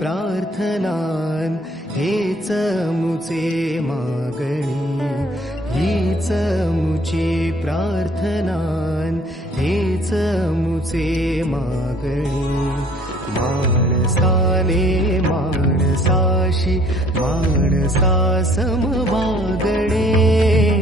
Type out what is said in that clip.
प्रार्थनान हेच मुचे मागणी, हीच मुची प्रार्थनान हेच मुचे मागणी. माणसाने माणसाशी माणसा सम वागणे,